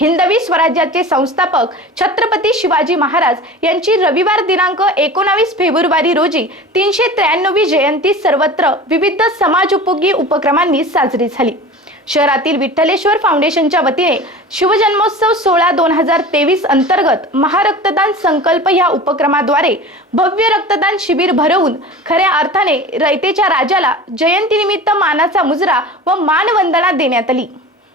हिंदवी स्वराज्याचे संस्थापक छत्रपती शिवाजी महाराज यांची रविवार दिनांक एकोणावीस फेब्रुवारी रोजी तीनशे त्र्याण्णवी जयंती सर्वत्र विविध समाजोपयोगी उपक्रमांनी साजरी झाली. शहरातील विठ्ठलेश्वर फाउंडेशनच्या वतीने शिवजन्मोत्सव सोळा दोन हजार तेवीस अंतर्गत महारक्तदान संकल्प या उपक्रमाद्वारे भव्य रक्तदान शिबिर भरवून खऱ्या अर्थाने रयतेच्या राजाला जयंतीनिमित्त मानाचा मुजरा व मानवंदना देण्यात आली.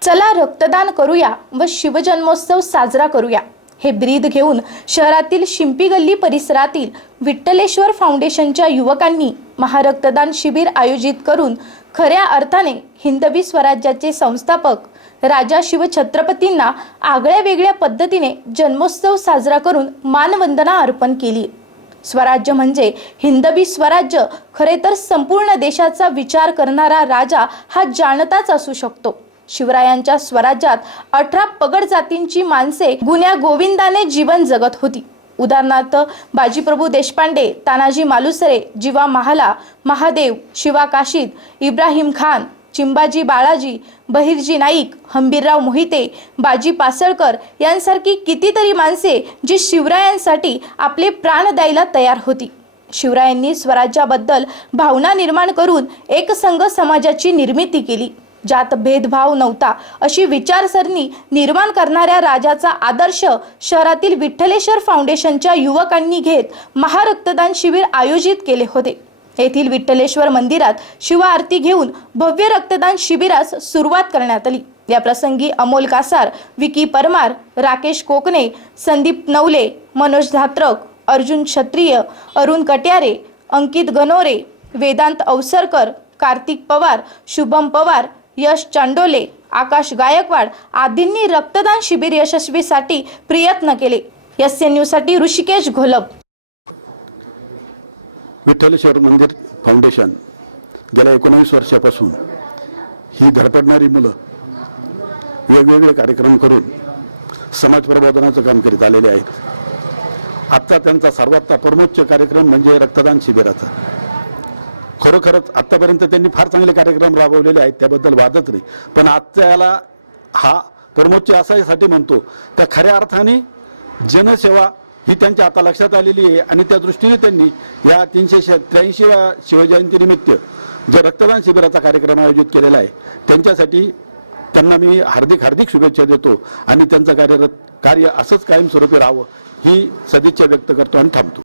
चला रक्तदान करूया व शिवजन्मोत्सव साजरा करूया. हे ब्रीद घेऊन शहरातील शिंपी गल्ली परिसरातील विठ्ठलेश्वर फाउंडेशनच्या युवकांनी महारक्तदान शिबिर आयोजित करून खऱ्या अर्थाने हिंदवी स्वराज्याचे संस्थापक राजा शिवछत्रपतींना आगळ्या वेगळ्या पद्धतीने जन्मोत्सव साजरा करून मानवंदना अर्पण केली. स्वराज्य म्हणजे हिंदवी स्वराज्य खरे तर संपूर्ण देशाचा विचार करणारा राजा हा जाणताच असू शकतो. शिवरायांच्या स्वराज्यात अठरा पगड जातींची माणसे गुन्ह्या गोविंदाने जीवन जगत होती. उदाहरणार्थ बाजीप्रभू देशपांडे तानाजी मालुसरे जीवा महाला महादेव शिवा काशीद इब्राहिम खान चिंबाजी बाळाजी बहिर्जी नाईक हंबीरराव मोहिते बाजी पासळकर यांसारखी कितीतरी माणसे जी शिवरायांसाठी आपले प्राण द्यायला तयार होती. शिवरायांनी स्वराज्याबद्दल भावना निर्माण करून एकसंघ समाजाची निर्मिती केली. ज्यात भेदभाव नव्हता अशी विचारसरणी निर्माण करणाऱ्या राजाचा आदर्श शहरातील विठ्ठलेश्वर फाउंडेशनच्या युवकांनी घेत महारक्तदान शिबिर आयोजित केले होते. येथील विठ्ठलेश्वर मंदिरात शिव आरती घेऊन भव्य रक्तदान शिबिरास सुरुवात करण्यात आली. या प्रसंगी अमोल कासार विकी परमार राकेश कोकणे संदीप नवले मनोज धात्रक अर्जुन क्षत्रिय अरुण कट्यारे अंकित गनोरे वेदांत अवसरकर कार्तिक पवार शुभम पवार यश चांडोले आकाश गायकवाड आदींनी रक्तदान शिबिर यशस्वीसाठी प्रयत्न केले. एस एन न्यूजसाठी ऋषिकेश घोलप. विठ्ठलेश्वर मंदिर फाउंडेशन गेल्या एकोणावीस वर्षापासून ही धडपडणारी मुलं वेगवेगळे कार्यक्रम करून समाज प्रबोधनाचं काम करीत आलेले आहेत. आत्ता त्यांचा सर्वात परमोच्च कार्यक्रम म्हणजे रक्तदान शिबिराचा. खरोखरच आत्तापर्यंत त्यांनी फार चांगले कार्यक्रम राबवलेले आहेत त्याबद्दल वादच नाही. पण आजच्या याला हा परमोच्च असायसाठी म्हणतो त्या खऱ्या अर्थाने जनसेवा ही त्यांच्या आता लक्षात आलेली आहे आणि त्या दृष्टीने त्यांनी या तीनशे श त्र्याऐंशीव्या शिवजयंतीनिमित्त जो रक्तदान शिबिराचा कार्यक्रम आयोजित केलेला आहे त्यांच्यासाठी त्यांना मी हार्दिक हार्दिक शुभेच्छा देतो आणि त्यांचं कार्यरत कार्य असंच कायमस्वरूपी राहावं ही सदिच्छा व्यक्त करतो आणि थांबतो.